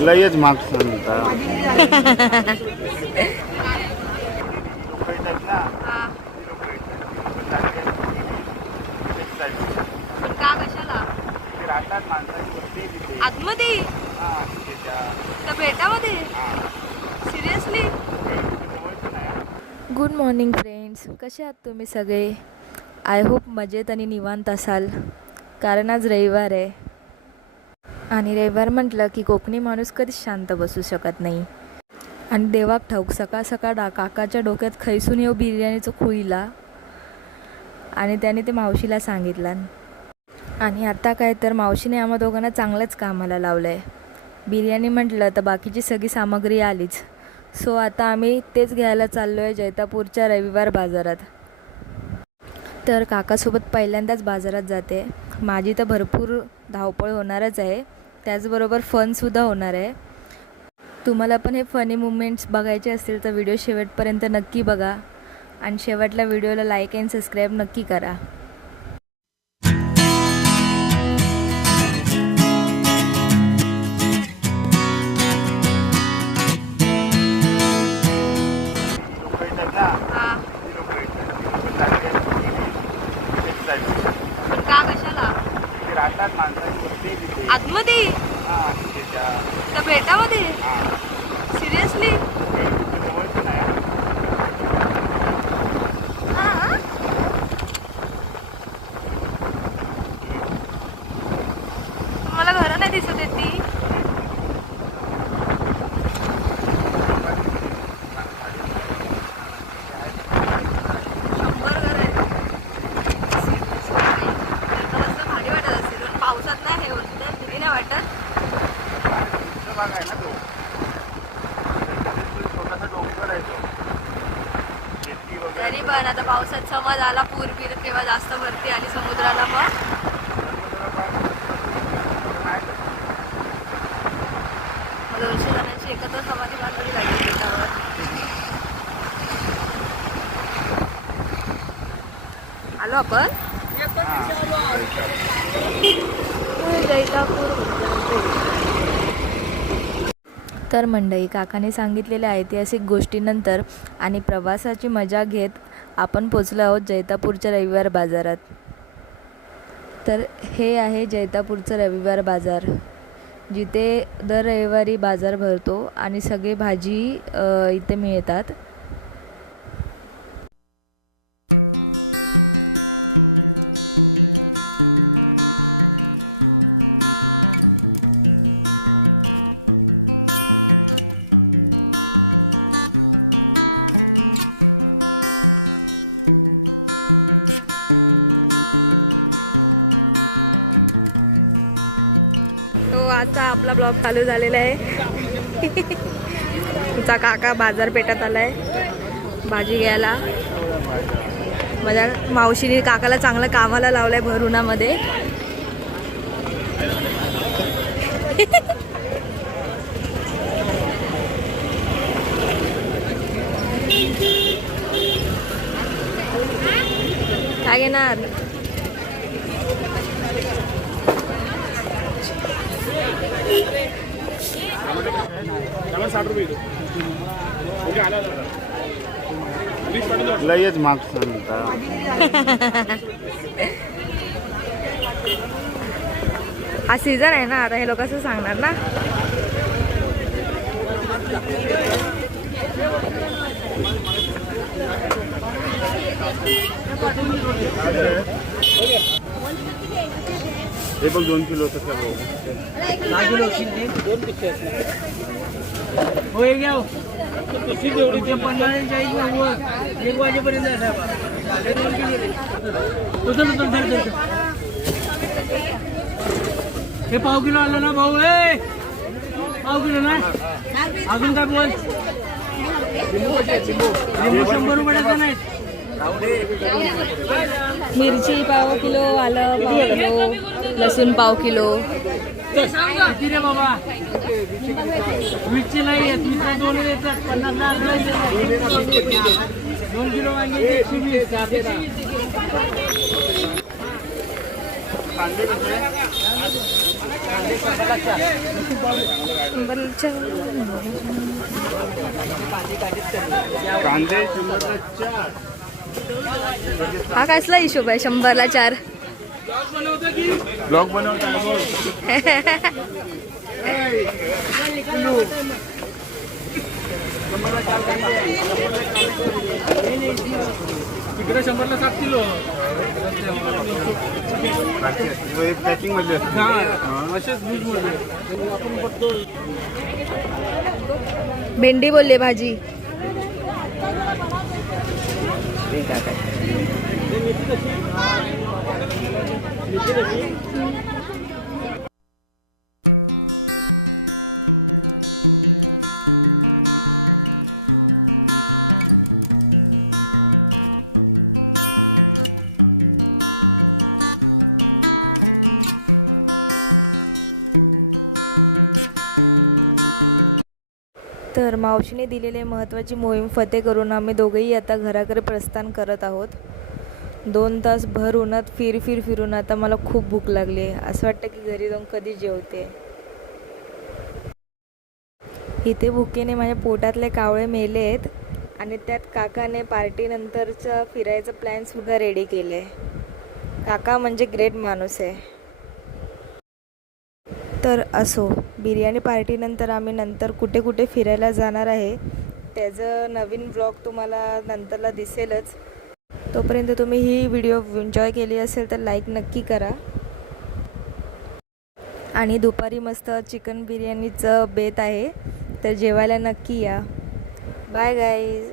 लयच माग सांगता. का कशाला आतमध्ये त्या बेटामध्ये सिरियसली. गुड मॉर्निंग फ्रेंड्स, कसे आहात तुम्ही सगळे? आय होप मजेत आणि निवांत असाल, कारण आज रविवार आहे आणि रविवार म्हटलं की कोकणी माणूस कधीच शांत बसू शकत नाही. आणि देवाक ठाऊक सकाळ सकाळ काकाच्या डोक्यात खैसून येऊ बिर्याणीचं खुईला आणि त्याने ते मावशीला सांगितलं. आणि आता काय तर मावशीने आम्हा दोघांना चांगलंच कामाला लावलं आहे. बिर्याणी म्हटलं तर बाकीची सगळी सामग्री आलीच. सो आता आम्ही तेच घ्यायला चाललो आहे जैतापूरच्या रविवार बाजारात. तर काकासोबत पहिल्यांदाच बाजारात जाते. माझी तर भरपूर धावपळ होणारच आहे, त्याचबरोबर फनसुद्धा होणार आहे. तुम्हाला पण हे फनी मुमेंट्स बघायचे असतील तर व्हिडिओ शेवटपर्यंत नक्की बघा आणि शेवटला व्हिडिओला लाईक अँड सबस्क्राईब नक्की करा. का कशाला आतमध्ये त्या बेटामध्ये सिरियसली. मला घरं नाही दिसत येत ती. पावसात नाही हे होत, भीती नाही वाटत. तरी पण आता पावसात समज आला पूर बीर तेव्हा जास्त भरती आणि समुद्राला मग दोनशे जणांची एकत्र समाधी बांधली लागली त्याच्यावर. आलो आपण तर मंडळी, काकाने सांगितलेल्या ऐतिहासिक गोष्टीनंतर आणि प्रवासाची मजा घेत आपण पोचलो आहोत जैतापूरच्या रविवार बाजारात. तर हे आहे जैतापूरचं रविवार बाजार, जिथे दर रविवारी बाजार भरतो आणि सगळे भाजी इथे मिळतात. तो आजचा आपला ब्लॉग चालू झालेला आहे. तुमचा काका बाजारपेठात आलाय भाजी घ्यायला. माझ्या मावशीने काकाला चांगलं कामाला लावलंय भर उन्हामध्ये. काय घेणार? लयच माग सांगता. हा सीझन आहे ना, आता हे लोक असं सांगणार ना. हे बघ 2 किलो कसं एक वाजेपर्यंत हे पाव किलो आलं ना भाऊ. पाव किलो ना अजून काय बोल. 100 रुपयाचा नाही. मिरची पाव किलो, आलं पाव किलो, लसूण पाव किलो. किती रे बाबा? 20ची नाही आहेत, 20 दोन येतात. 2 किलो वांगे 120. कांदे कसे कांदे 100ला 4. हा कसला हिशोब आहे 100ला 4? ब्लॉग बनवताय बोल. तिकडे 100ला 7 किलो. पॅकिंग मध्ये असते. असेच लूज मध्ये आपण बघतो. भेंडी बोलले भाजी. तर मावशीने दिलेली महत्त्वाची मोहीम फते करून आम्ही दोघेही आता घराकडे प्रस्थान करत आहोत. 2 तास भर उन्हात फिरून आता मला खूप भूक लागली आहे. असं वाटतं की घरी जाऊन कधी जेवते. इथे भुकेने माझ्या पोटातले कावळे मेले आहेत आणि त्यात काकाने पार्टीनंतरचा फिरायचं प्लॅनसुद्धा रेडी केले. काका म्हणजे ग्रेट माणूस आहे. तर असो, बिर्याणी पार्टीनंतर आम्ही नंतर कुठे कुठे फिरायला जाणार आहे त्याचं नवीन व्लॉग तुम्हाला नंतरला दिसेलच. तोपर्यंत तुम्ही ही व्हिडिओ एन्जॉय केली असेल तर लाईक नक्की करा आणि दुपारी मस्त चिकन बिर्याणीचं बेत आहे तर जेवायला नक्की या. Bye guys.